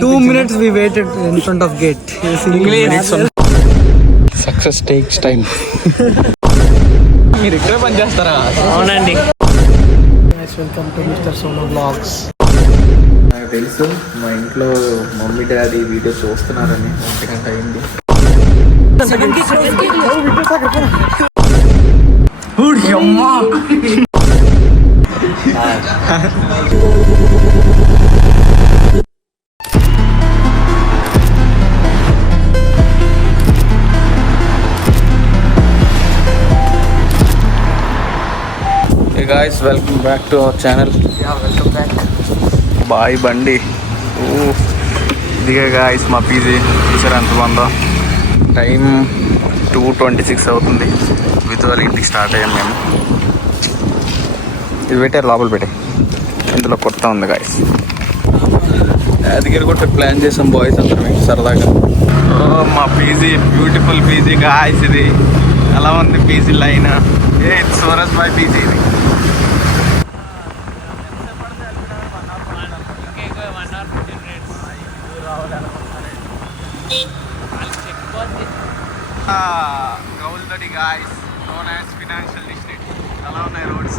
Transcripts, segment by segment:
2 minutes we waited in front of gate. Success takes time. మీరు ఇక్కడే పని చేస్తారా? అవునండి. Welcome to mister Sonu blogs. నాకు తెలుసు మా ఇంట్లో మమ్మీ డాడీ వీడియో చూస్తున్నారని. 1 గంట అయింది. Hey guys, welcome back to our channel. Welcome back. బాయ్ బండి. ఇదిగే గాయస్ మా పీజీ. చూసారా ఎంత బాగుందో. టైం 2:26 అవుతుంది. విత్ వాళ్ళ ఇంటికి స్టార్ట్ అయ్యాం మేము. ఇది పెట్టారు లోపల పెట్టే. ఇందులో కొత్త ఉంది గాయస్. దగ్గర కూడా ప్లాన్ చేసాం బాయ్స్ అందరం సరదాగా. మా పీజీ బ్యూటిఫుల్ పీజీ గాయస్. ఇది ఎలా ఉంది పీజీ లైన్. సూరజ్ బాయ్ పీజీ ఇది. Gowlidoddi guys, known as financial district. ఎలా ఉన్నాయి రోడ్స్,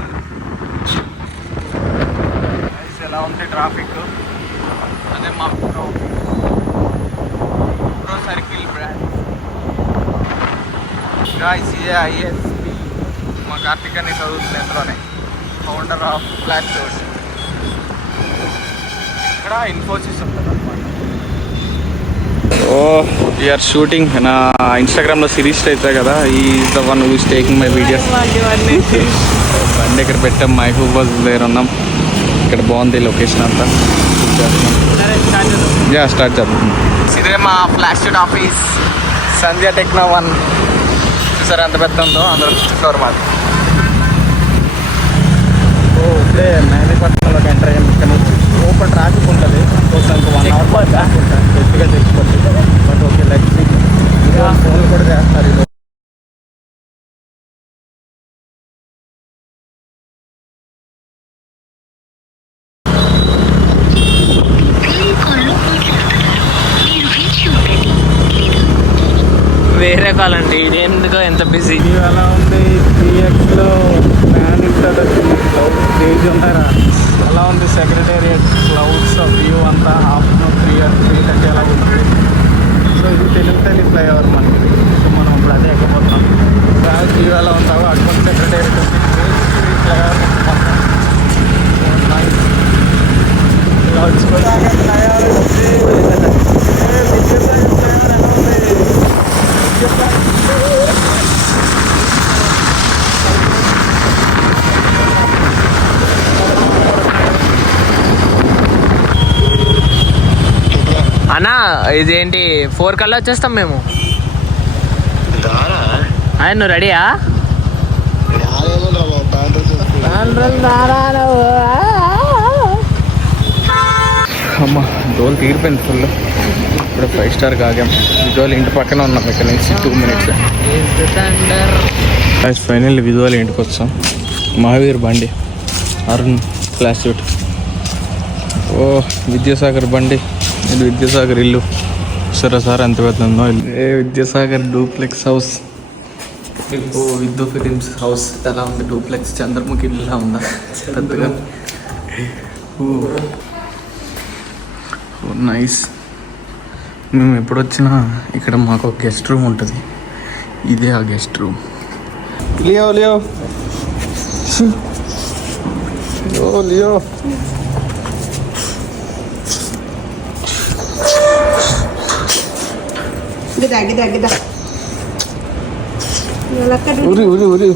ఎలా ఉంది ట్రాఫిక్. అదే మా ప్రో సర్కిల్ బ్రాండ్ గాయస్. ఇదే ఐఎస్పి. మా కార్తిక్ అని చదువుతుంది ఎందులోనే. Founder of black source. ఇక్కడ ఇన్ఫోసిస్ ఉంటుంది అనమాట. We're shooting. నా ఇన్స్టాగ్రామ్లో సిరీస్ అవుతాయి కదా. Is the one who is taking my videos. బండి ఇక్కడ పెట్టాం. మహబూబాబాద్ దగ్గర ఉన్నాం. ఇక్కడ బాగుంది లొకేషన్ అంతా. స్టార్ట్ చేద్దాం. ఇదే మా ఫ్లాష్ షూట్ ఆఫీస్, సంధ్య టెక్నో 1. చూసారా ఎంత పెద్ద ఉందో. అందులో ఫ్లోర్ మాది. ఇప్పుడే మెహదీపట్నంలోకి ఎంటర్ అయ్యాం. ఇక్కడ నుంచి లోపల ట్రాఫిక్ ఉంటుంది. కొంచెం 1 hour గట్టిగా తెచ్చిపోతుంది. But okay let's see. ఫోన్లు కూడా చేస్తారు. వేరే కాల్ అండి. ఇది ఎందుకో ఎంత బిజీ. ఎలా ఉంది 3xలో ఫ్యాన్ ఇంట్రడక్షన్ స్టేజ్ ఉన్నారా. అలా ఉంది సెక్రటేరియట్. క్లౌడ్స్ వ్యూ అంతా ఆఫ్టర్నూన్ 3:30 అలా ఉంది. సో ఇది తెలుగుతల్లి ఫ్లైఓవర్ మనకి. సో మనం ఇప్పుడు అదే ఎక్కబోతున్నాం. ట్రావెల్ వ్యూ ఎలా ఉంటావో అటువంటి సెక్రటేరియట్ ఉంది. ఫ్లైఓవర్ క్లౌడ్స్ ఫ్లైఓవర్ అన్నా. ఇదేంటి 4 కల్లా వచ్చేస్తాం మేము. నువ్వు రెడీయా? అమ్మ డోల్ తీరిపోయింది ఫుల్. ఇప్పుడు 5 స్టార్ కాగాం. విజువల్ ఇంటి పక్కన ఉన్నాం. ఇక్కడ నుంచి 2 minutes. ఫైనల్లీ విజువల్ ఇంటికి వచ్చాం. మహావీర్ బండి, అరుణ్ ఫ్లాష్ షూట్. విద్యాసాగర్ బండి. ఇది విద్యాసాగర్ ఇల్లు. సరే సార్ ఎంత పెద్ద Vidyasagar duplex house. విద్యు films house. ఎలా ఉంది డూప్లెక్స్? చంద్రముఖి ఇల్లులా ఉందా పెద్దగా? నైస్. మేము ఎప్పుడు వచ్చినా ఇక్కడ మాకు ఒక గెస్ట్ రూమ్ ఉంటుంది. ఇదే ఆ guest room. Leo Leo Leo ఉరి ఉరి ఉరి.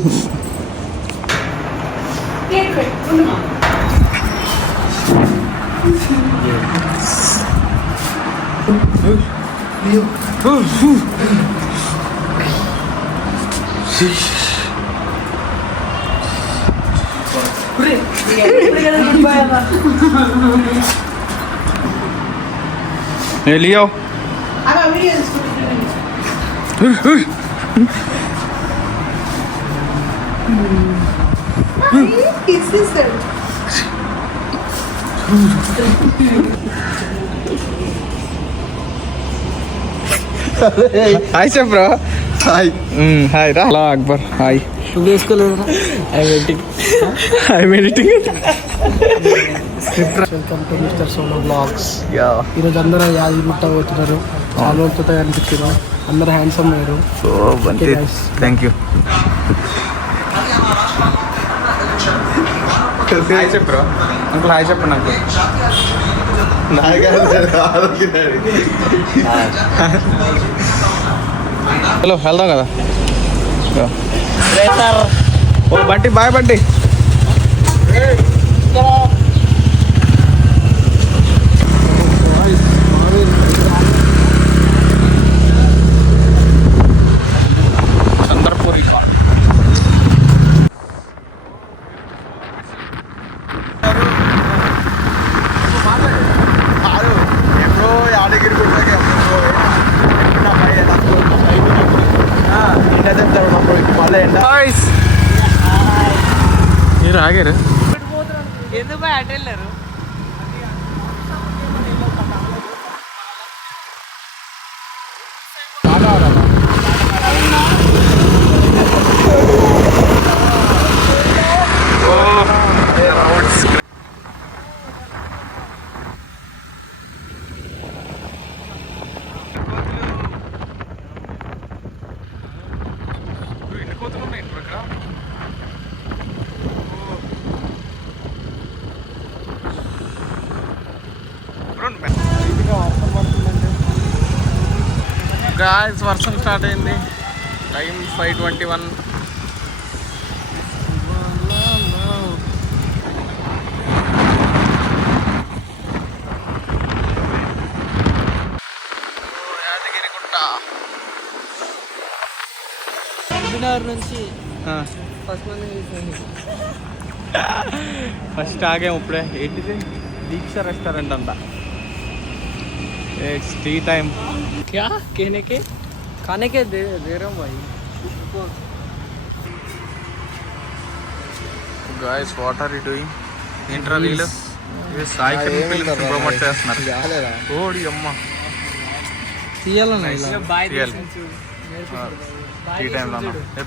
Leo. His sister. హాయ్ చెప్ బ్రో. హాయ్. హాయ్ రా. హలో అక్బర్. హాయ్. నువ్వు వేసుకోలేదు welcome to mister solo blogs. ఈరోజు అందరూ యాదగిరిగుట్ట పోతున్నారు. చాలా రోజులతో అనిపించారు. అందరూ హ్యాండ్సమ్ అయ్యారు. So thank you. హాయ్ చెప్ బ్రో. అంకుల్ హాయ్ చెప్పండి అంకుల్. హలో వెళ్దాం కదా. ఓ బంటి బాయ్ బంటి. చంద్రపూరి మీరు ఆగారు ఎందుకు అటు వెళ్ళారు? గాయ్స్ వర్షం స్టార్ట్ అయింది. టైం 5:21. యాదగిరిగుట్ట నుంచి ఫస్ట్ ఆగాము ఇప్పుడే. ఏంటిది దీక్ష రెస్టారెంట్ అంట. It's tea time. क्या कहने के खाने के दे रहा हूँ भाई. Guys what are you doing? ఏంట్రా వీళ్ళు ఇది సాయి కెమికల్స్ ప్రమోట్ చేస్తున్నారు. ఓడి అమ్మ తీయాలన్నా తీయాలి. టీ టైంలో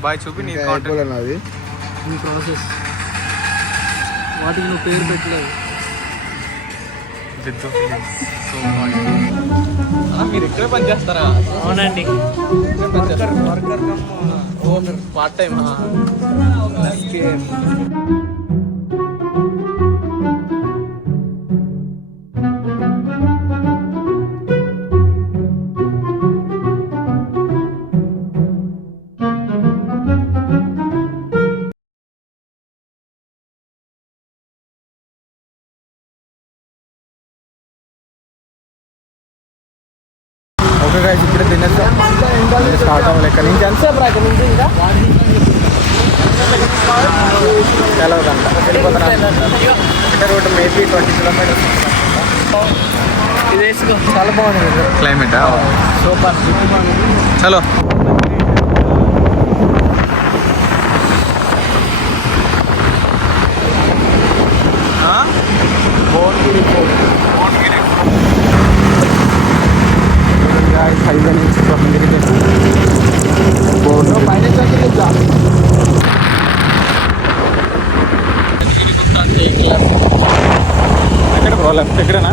బాయ్ చూపి నీ కాంటాక్ట్ ఈ ప్రాసెస్ వాటికి నువ్వు పేరు పెట్టలేదు. మీరు ఇక్కడే పని చేస్తారా? అవునండి. Worker owner part time. Okay guys ఇప్పుడే తినేస్తాం. స్టార్ట్ అవ్వాలి. ఇక్కడ నుంచి ఎంతసేపు రా? ఇక్కడ నుంచి ఇంకా తెలవదంట. వెళ్ళిపోతున్నాను. ఇక్కడ రోడ్డు మేబీ 20 కిలోమీటర్స్. ఇది వేసుకో. చాలా బాగుంది క్లైమేట్. సూపర్. చలో భువనగిరి ఫోర్ట్. హైవే నుంచి భువనగిరికి ఎక్కడ బ్రో? లెఫ్ట్ ఎక్కడనా?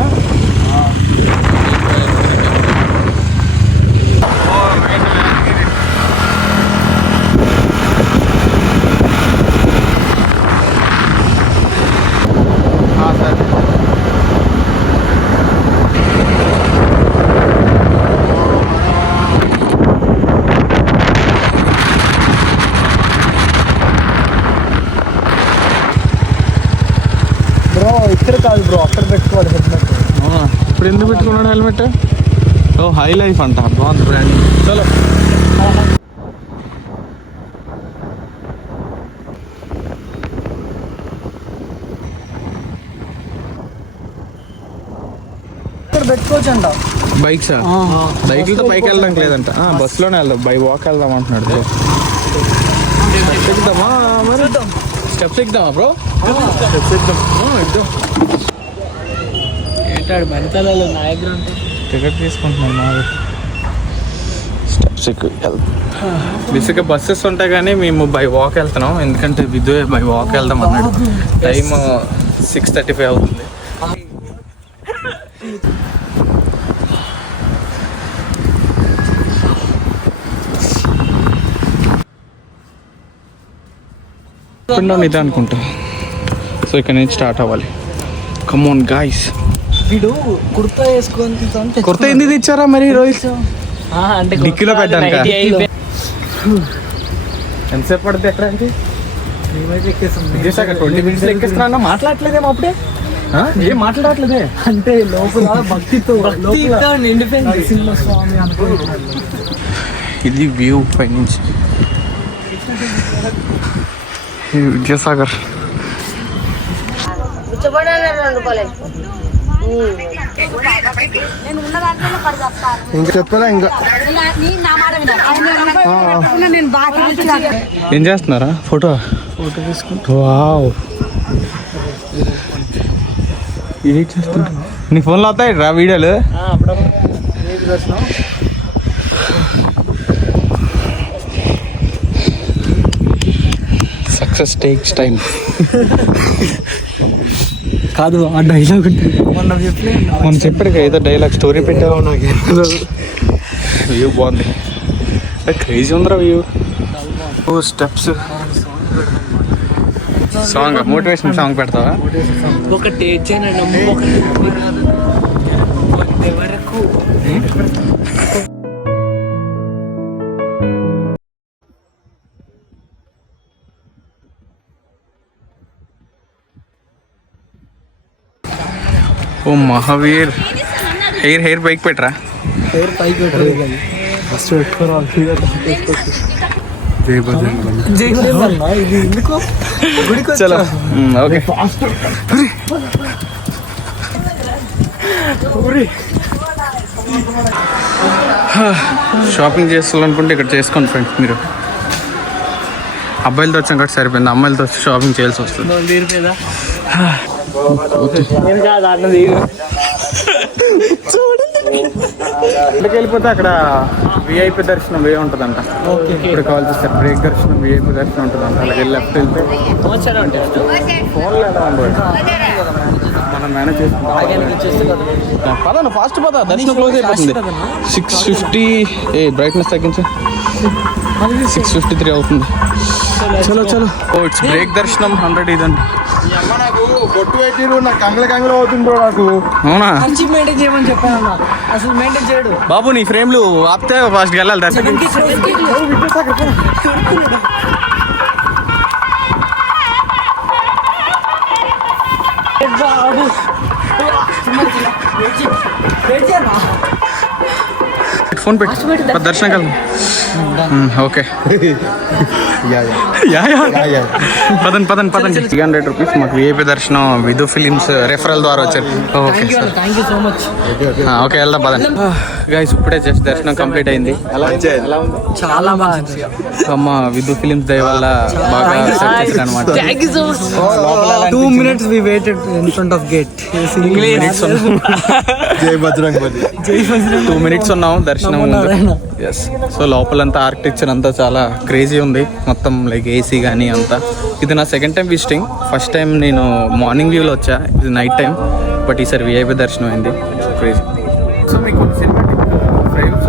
సరే ఇక్కడ కాదు బ్రో, అక్కడ పెట్టుకోవాలి హెల్మెట్. ఇప్పుడు ఎందుకు పెట్టుకున్నాడు హెల్మెట్? ఓ హై లైఫ్ అంట. బాగుంది బ్రాండ్. చలో ఇక్కడ పెట్టుకోవచ్చు అంట. బైక్స్ బైక్లతో పైకి వెళ్ళడానికి లేదంట. బస్సులోనే వెళ్దాం. బై వాక్ వెళ్దాం అంటున్నాడు. స్టెప్స్ ఎక్కుదామా? మరి స్టెప్స్ ఎక్కుదామా బ్రో? స్టెప్స్ ఎక్కుదాం. ఏంటాడు బంతలలో నాయకుడు అంటే టికెట్ తీసుకుంటున్నాను. స్టెప్స్ ఎక్కువ బేసిక్గా బస్సెస్ ఉంటాయి కానీ మేము బై వాక్ వెళ్తున్నాం, ఎందుకంటే విద్యు బై వాక్ వెళ్దాం అన్నాడు. టైం 6:35 అవుతుంది. ఇదే అనుకుంటా. సో ఇక్కడ నుంచి స్టార్ట్ అవ్వాలి. Come on guys. వీడు కుర్తా వేసుకొని కొత్త ఎందుకు తెచ్చారా మరి రోహిత్? అంటే డిక్కీలో పెట్టాను. ఎంతసేపు పడుతుంది ఎక్కడానికి? 20 minutes ఎక్కిస్తున్నా. మాట్లాడట్లేదేమో అప్పుడే, ఏం మాట్లాడట్లేదే. అంటే లోపల భక్తితో నిండిపోయింది సినిమా స్వామి అనుకుంటున్నాను. ఇది వ్యూ పైనుంచి విద్యాసాగర్. ఇంకా చెప్పలే. ఇంకా ఏం చేస్తున్నారా? ఫోటో తీసుకుంటా. వావ్, ఏం చేస్తున్నా? నీ ఫోన్లో వస్తాయి రా వీడియోలు. Success takes time. కాదు ఆ డైలాగ్ మొన్న చెప్పాడు ఏదో డైలాగ్ స్టోరీ పెట్టావు. నాకు వ్యూ బాగుంది, క్రేజీ ఉందిరా view. Steps song, motivation song పెడతావా? ఒకటి వరకు ఓ మహావీర్. హెయిర్ బైక్ పెట్టరా? హెయిర్ పైకి పెట్టలేదు కానీ ఫస్ట్ పెట్టుకోవాలి. ఇది ఎందుకో గుడికి చలో ఓకే. షాపింగ్ చేస్తాలనుకుంటే ఇక్కడ చేసుకోండి ఫ్రెండ్స్. మీరు అబ్బాయిలతో వచ్చాం కాబట్టి సరిపోయింది, అమ్మాయిలతో వచ్చి షాపింగ్ చేయాల్సి వస్తుంది. ఇక్కడికి వెళ్ళిపోతే అక్కడ విఐపి దర్శనం వే ఉంటుందంట. ఇప్పుడు కాల్ చేస్తారు బ్రేక్ దర్శనం, విఐపి దర్శనం ఉంటుందంట. అలాగే వెళ్ళి లెఫ్ట్ వెళ్తే ఫోన్లో ఎలా ఉండదు, మనం మేనేజ్ చేసుకుంటాం. పదా ఫాస్ట్ పదా, దర్శనం క్లోజ్ అయిపోతుంది. 6:50 బ్రైట్నెస్ తగ్గించు, 6:53 అవుతుంది. చలో చలో. ఓ ఇట్స్ బ్రేక్ దర్శనం 100 ఇదండి. బొట్టు పెట్టిరు, నాకు కంగలు అవుతుంది బ్రో. నాకు అవునా? మెయింటైన్ చేయమని చెప్పాను, అసలు మెయింటైన్ చేయడు బాబు. నీ ఫ్రేమ్లు ఆపితే ఫాస్ట్కి వెళ్ళాలి దర్శనం. ఫోన్ పెట్టి దర్శనం కల. ఓకే పదండి 300 రూపీస్ మాకు విఐపి దర్శనం విధు ఫిలిమ్స్ రెఫరల్ ద్వారా వచ్చారు. Okay sir, thank you so much. Okay వెళ్దాం పదండి. గైస్ ఇప్పుడే జస్ట్ దర్శనం కంప్లీట్ అయింది. చాలా బాగా అమ్మ విధు ఫిలిమ్స్ దయ వల్ల బాగా సక్సెస్ అనమాట. 2 minutes we waited in front of gate. జై బజరంగబలి. 2 minutes ఉన్నాం దర్శనం. ఎస్. సో లోపలంతా ఆర్కిటెక్చర్ అంతా చాలా క్రేజీ ఉంది, మొత్తం లైక్ ఏసీ కానీ అంతా. ఇది నా second time visiting. First time నేను మార్నింగ్ వ్యూలో వచ్చా, ఇది నైట్ టైం. బట్ ఈసారి విఐపి దర్శనం అయింది. క్రేజీ. సో మీకు cinematic frames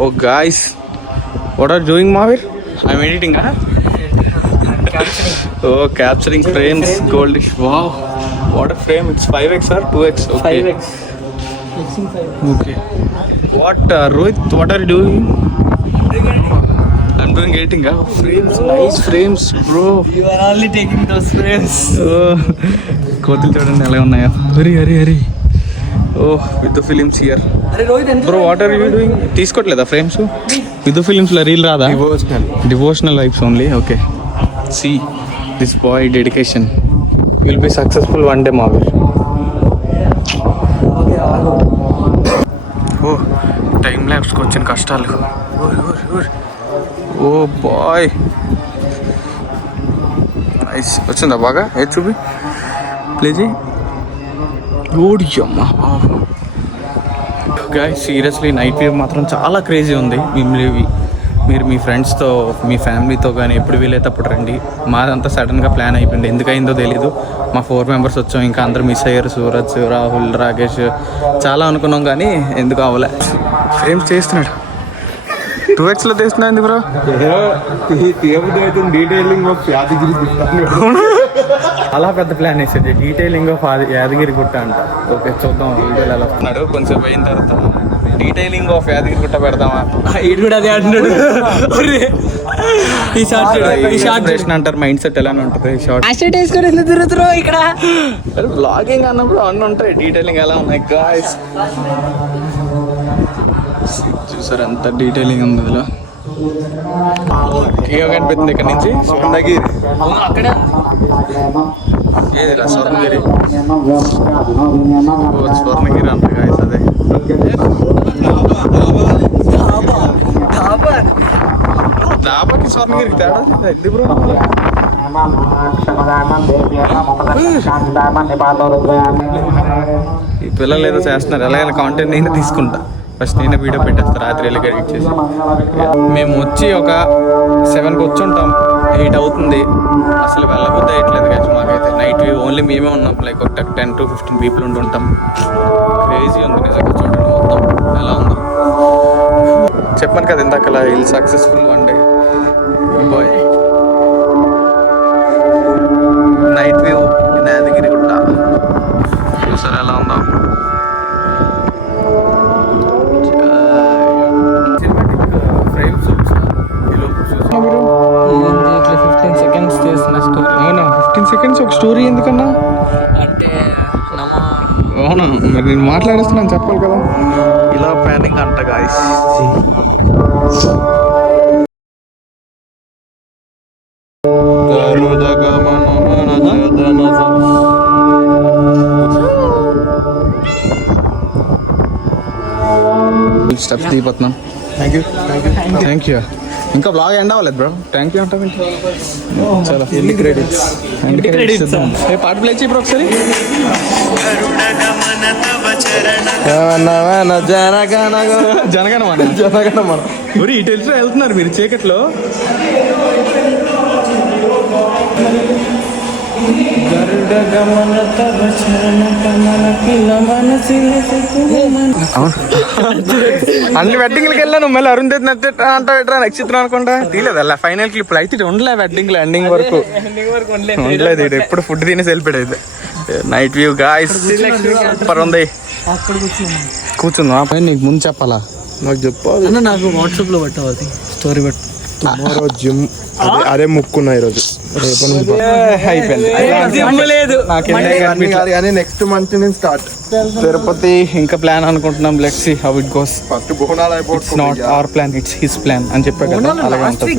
oh guys, what are you doing, Mahavir? I'm editing, huh? Oh, capturing frames, goldish. Wow, what a frame. It's 5x or 2x? Okay. 5x. Okay. What Rohit, what are you doing? I'm doing editing, huh? Frames, nice frames, bro. You are only taking those frames. Oh, కోతులు చూడండి ఎలా ఉన్నాయో. హరి ఓ with films here. Bro what are you doing? తీసుకోవట్లేదా frames? With ఫిలిమ్స్లో reel రాదా? Devotional vibes only. Okay, see this boy dedication. Will be successful one day మావి. ఓ టైం ల్యాబ్స్కి వచ్చిన కష్టాలు. Oh boy nice. వచ్చిందా బాగా? ఏది చూపి ప్లే చేయి. ఓడి అమ్మా గాయ్స్, సీరియస్లీ నైట్ వ్యూ మాత్రం చాలా క్రేజీ ఉంది. మీరు మీ ఫ్రెండ్స్తో మీ ఫ్యామిలీతో కానీ ఎప్పుడు వీలైతే అప్పుడు రండి. మాదంతా సడన్గా ప్లాన్ అయిపోయింది, ఎందుకైందో తెలీదు. మా 4 మెంబర్స్ వచ్చాం, ఇంకా అందరూ మిస్ అయ్యారు. సూరజ్, రాహుల్, రాకేష్ చాలా అనుకున్నాం కానీ ఎందుకు అవ్వలే. ఏం చేస్తున్నాడు 2xలో తీస్తున్నా ఎందుకు బ్రో? అలా పెద్ద ప్లాన్ వేసేది డీటెయిలింగ్ ఆఫ్ యాదగిరి గుట్ట అంట. ఓకే చూద్దాం వీడియోలు ఎలా వస్తున్నాడు. కొంచెం పోయిన తర్వాత డీటెయిలింగ్ ఆఫ్ యాదగిరి గుట్ట పెడదామా? ఇటు కూడా అదే అంటున్నాడు. ఈ షార్ట్ అంటారు మైండ్ సెట్ ఎలానే ఉంటుంది. ఈ షార్ట్ వేసుకొని ఎందుకు తిరుగుతున్నావు ఇక్కడ? బ్లాగింగ్ అన్నప్పుడు అన్నీ ఉంటాయి. డీటెయిలింగ్ ఎలా ఉన్నాయి గాయ్స్? చూసారు ఎంత డీటెయిలింగ్ ఉంది ఇందులో. ఏమో కనిపిస్తుంది ఇక్కడ నుంచి స్వర్ణగిరి. అక్కడే ఏదిరా స్వర్ణగిరి? స్వర్ణగిరి అంట గాయస్ అదే. దాబాకి స్వర్ణగిరికి తేడా ఎన్ని బ్రో? ఈ పిల్లలు ఏదో చేస్తున్నారు. ఎలాగైనా కాంటెంట్ నేనే తీసుకుంటా. ఫస్ట్ నేనే వీడియో పెట్టేస్తాను రాత్రి వెళ్ళి ఎడిట్ చేసి. మేము వచ్చి ఒక 7కి వచ్చి ఉంటాం, 8 అవుతుంది. అసలు వెళ్ళబుద్ధి అయ్యట్లేదు కదా మాకైతే. నైట్ వ్యూ ఓన్లీ మేమే ఉన్నాం, లైక్ ఒక 10 to 15 పీపుల్ ఉంటుంటాం. క్రేజీ ఉంది నిజంగా. చూడండి మొత్తం ఎలా ఉందో. చెప్పాను కదా ఇందాక will successful one day boy. Night view Yadagiri Gutta చూసారు ఎలా ఉందో. ఇట్లా 15 seconds చేసిన స్టోరీ. అవునా? 15 seconds ఒక స్టోరీ ఎందుకన్నా? అంటే అవునా? మరి నేను మాట్లాడేస్తున్నాను చెప్పాలి కదా. ఇలా ప్లానింగ్ అంట గాయస్. స్టెప్ దీపత్నం. Thank you. ఇంకా బ్లాగ్ ఎండ్ అవ్వలేదు బ్రో. థ్యాంక్ యూ అంటావు. చాలా ఎన్ని క్రెడిట్స్ పాట ప్లే చేయి బ్రో ఒకసారి. జనగణమన ఊరి ఇటు వెళ్తున్నారు మీరు చీకట్లో. అన్ని వెడ్డింగ్లకి వెళ్ళాను. మళ్ళీ అరుంధతి అంటా పెట్టరా నక్షత్రం అనుకుంటా తీయలేదు. అలా ఫైనల్ క్లిప్ అయితే ఉండలే. వెడ్డింగ్ లో ఎండింగ్ వరకు ఉండలేదు. ఇది ఎప్పుడు ఫుడ్ తినేసి వెళ్ళిపోయాడు. అయితే నైట్ వ్యూ గాయ్స్ సూపర్ ఉంది. కూర్చుందా? నీకు ముందు చెప్పాలా? నాకు చెప్పాలి. నాకు వాట్సాప్ లో పెట్టావు అది స్టోరీ పెట్టు. జిమ్ అదే ముక్కున్నా ఈరోజు. అయిపోయింది. నెక్స్ట్ మంత్ నుంచి స్టార్ట్ తిరుపతి ఇంకా ప్లాన్ అనుకుంటున్నాం. Let's see how it goes. First Bonalu అయిపోతుంది. It's not our plan, it's his plan అని చెప్పా కదా. అలాగే ఉంటుంది.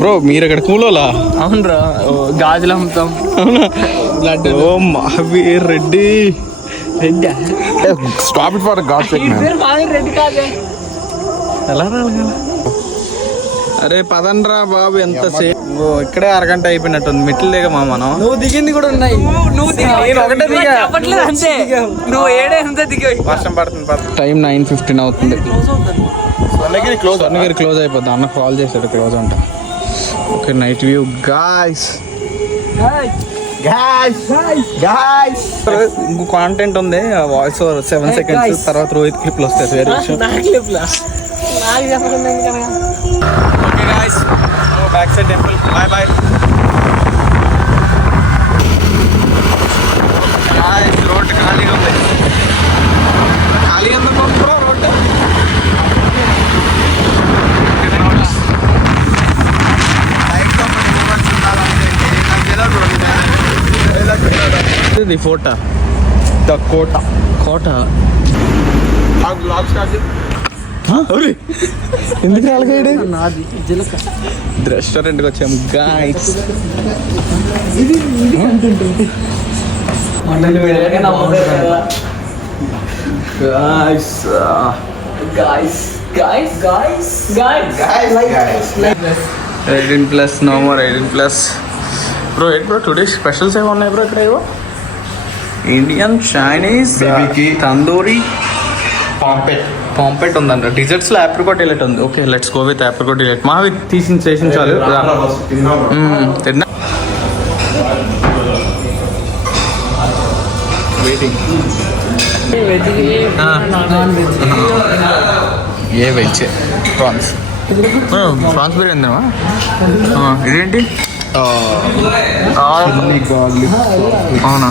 బ్రో మీరు అక్కడ కూలోలా? అవును రా, గాజులు అమ్ముతాం. ఓ Mahaveer Reddy. Stop it for god sake man. Reddy కాదే. ఎలా రాలి? అరే పదండ్రా బాబు. ఎంత సేపు ఇక్కడే అరగంట అయిపోయినట్టుంది. మెట్లు దిగ మా మనం. నువ్వు దిగింది కూడా ఉన్నాయి. నేను ఒకటే దిగా చెప్పట్లేదు అంతే. నువ్వు ఏడే అంతే దిగావు. వర్షం పడుతుంది. టైం 9:15 అవుతుంది. స్వర్ణగిరి క్లోజ్ అయిపోద్ది. అన్న కాల్ చేశాడు క్లోజ్ అంట. Okay night view guys. ఇంకో కాంటెంట్ ఉంది. వాయిస్ ఓవర్ 7 seconds తర్వాత రోహిత్ క్లిప్లు వస్తాయి. వేరే విషయం. Okay guys, back side temple. Bye bye. Road ఖాళీగా ఉంది. ఖాళీ ఉందా బ్రో రోడ్డు? ఇది ఫోటో ద కోట. ఎందుకు అలాగే రెస్టారెంట్కి వచ్చాము guys. $18+, no more $18+. Bro, bro, today specials ఏమన్నా బ్రో ఇక్కడ ఏవో ఇండియన్ చైనీస్ తందూరి పాంపెట్ ఉందంట. డిజర్ట్స్లో ఆప్రికాట్ డిలైట్ ఉంది. Okay, let's go with apricot delight. మావి చేసిన చాలు. తిన్నా వెయిటింగ్. ఏ వెజ్ ప్రాన్స్ బిర్యానీ తినవా? ఇదేంటి? అవునా?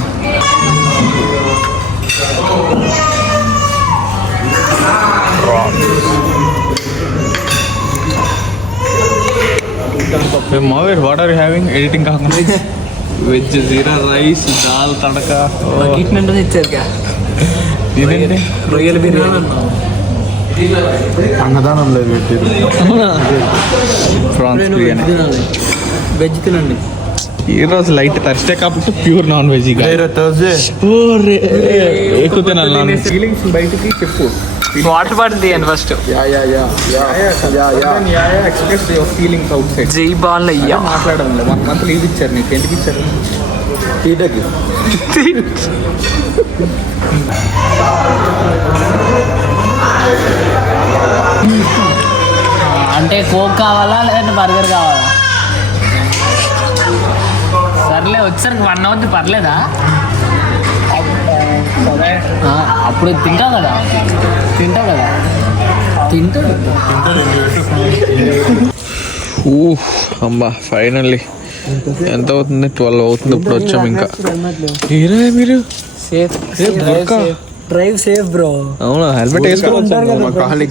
మావేర్ what are you having? Editing కాకుండా వెజ్ జీరా రైస్ దాల్ తడక ఇచ్చారు. ఇదేంటి? రొయ్యల బిర్యానీ అన్నదానం లేదు. ప్రాన్స్ బిర్యానీ వెజ్ తినండి. ఈరోజు లైట్ థర్స్డే కాబట్టి ప్యూర్ నాన్ వెజ్. ఎక్కువ తినాలి. ఫీలింగ్స్ బయటికి చెప్పు. వాటర్ బాటిల్ తీయండి first. Express your feelings out side. జై బాల్ అయ్యా మాట్లాడడం లేదు. 1 month లీవ్ ఇచ్చారు నీకు. ఎందుకు ఇచ్చారు? తీటకి. అంటే కోక్ కావాలా లేదంటే బర్గర్ కావాలా? సర్లే వచ్చేసరికి 1 hour పర్లేదా? అప్పుడు తింటావు కదా. అమ్మా ఫైనల్లీ ఎంత అవుతుంది? 12 అవుతుంది. ఇప్పుడు వచ్చాము. ఇంకా మీరు డ్రైవ్ సేఫ్ బ్రో. అవునా? హెల్మెట్ వేసుకొని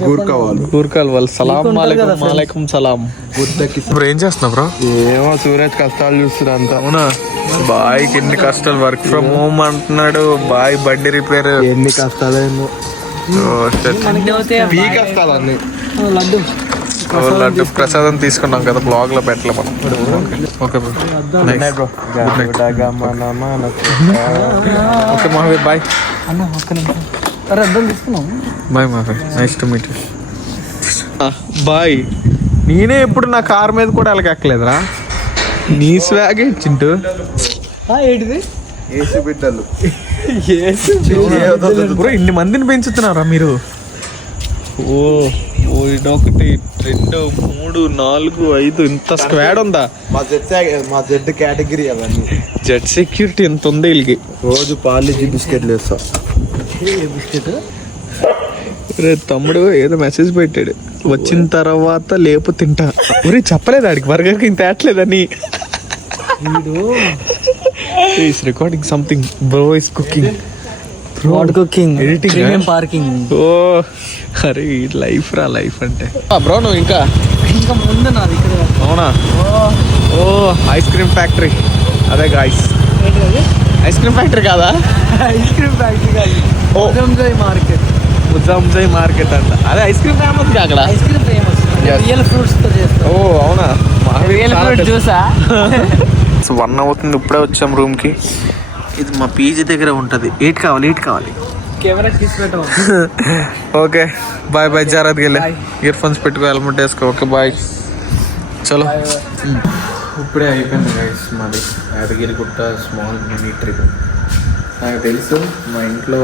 గూర్కాల్ వాళ్ళు సలాం మాలైకుం సలాం. ఇప్పుడు ఏం చేస్తున్నావు బ్రో? ఏమో సూరజ్ కష్టాలు చూస్తున్నా అంతా. అవునా? బాయ్కి ఎన్ని కష్టాలు. వర్క్ ఫ్రమ్ హోమ్ అంటున్నాడు. బాయ్ బండి రిపేర్. ఎన్ని కష్టాలేమో. కష్టాలు అన్ని. లడ్డు ప్రసాదం తీసుకున్నాం కదా, బ్లాగ్ లో పెట్టలే మనం. Okay bro. Okay Mahaveer bye. అర్థం తీసుకున్నాం. Bye Mahaveer, nice to meet you. Bye. నేనే ఎప్పుడు నా కార్ మీద కూడా అలాగ ఎక్కలేదురా. నీ స్వాగే చింటూ. ఏంటిది? ఏసు బిడ్డలు. బ్రో ఇన్ని మందిని పెంచుతున్నారా మీరు? ఇదొకటి 2 3 4 5 ఇంత స్క్వాడ్ ఉందా? మా జెడ్ కేటగిరీ అవన్నీ. జెడ్ సెక్యూరిటీ ఎంత ఉంది వీళ్ళకి. రోజు పార్లేజీ బిస్కెట్లు వేస్తా. రే తమ్ముడు ఏదో మెసేజ్ పెట్టాడు, వచ్చిన తర్వాత లేపు తింటా. ఊరి చెప్పలేదు ఆడికి బర్గర్కి ఇంత తేట్లేదని. Is recording something. Bro is cooking. Cooking editing, parking. ఓ అరే లైఫ్ రా లైఫ్ అంటే. బ్రో నువ్వు ఇంకా ముందు నాది ఇక్కడ. అవునా? ఓ ఐస్ క్రీమ్ ఫ్యాక్టరీ. అదే గాయ్స్, ఐస్ క్రీమ్ ఫ్యాక్టరీ కాదా? ఐస్ క్రీమ్ ఫ్యాక్టరీ కాదు, మార్కెట్. ముజాంజాయ్ మార్కెట్ అంట. అదే ఐస్ క్రీమ్ ఫేమస్ అక్కడ. Ice cream famous. Real fruits తో చేస్తారు. ఓ అవునా? Real fruit జ్యూసా? 1 అవుతుంది, ఇప్పుడే వచ్చాం రూమ్ కి. ఇది మా పీజీ దగ్గర ఉంటుంది. 8 కావాలి. కెమెరా తీసుకుంటాం. Okay bye bye. జాగ్రత్తగా వెళ్ళి ఇయర్ ఫోన్స్ పెట్టుకో, హెల్మెట్ వేసుకో. Okay bye. చలో. ఇప్పుడే అయిపోయింది గైస్ మాది యాదగిరిగుట్ట స్మాల్ మినీ ట్రిప్. నాకు తెలుసు మా ఇంట్లో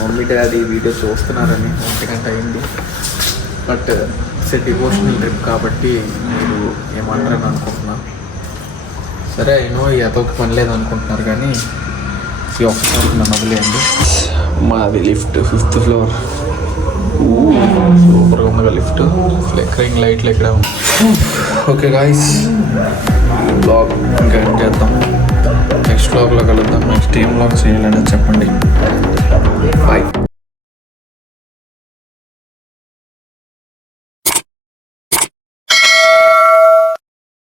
మమ్మీ డాడీ వీడియో చూస్తున్నారని 1 గంట అయింది. But it's a devotional trip కాబట్టి మీరు ఏమంటారని అనుకుంటున్నా. సరే అయినో ఎదొక పని లేదు అనుకుంటున్నారు, కానీ ఈ ఒక్కసారి నన్ను వదిలేయండి. మాది లిఫ్ట్ 5th floor. సూపర్గా ఉంది లిఫ్ట్. ఫ్లికరింగ్ లైట్లు ఇక్కడ. ఓకే గాయ్స్, బ్లాగ్ ఇంకా ఏం చేద్దాం, నెక్స్ట్ బ్లాగ్లో కలుద్దాం. నెక్స్ట్ ఏం బ్లాగ్ చేయాలని చెప్పండి. బాయ్.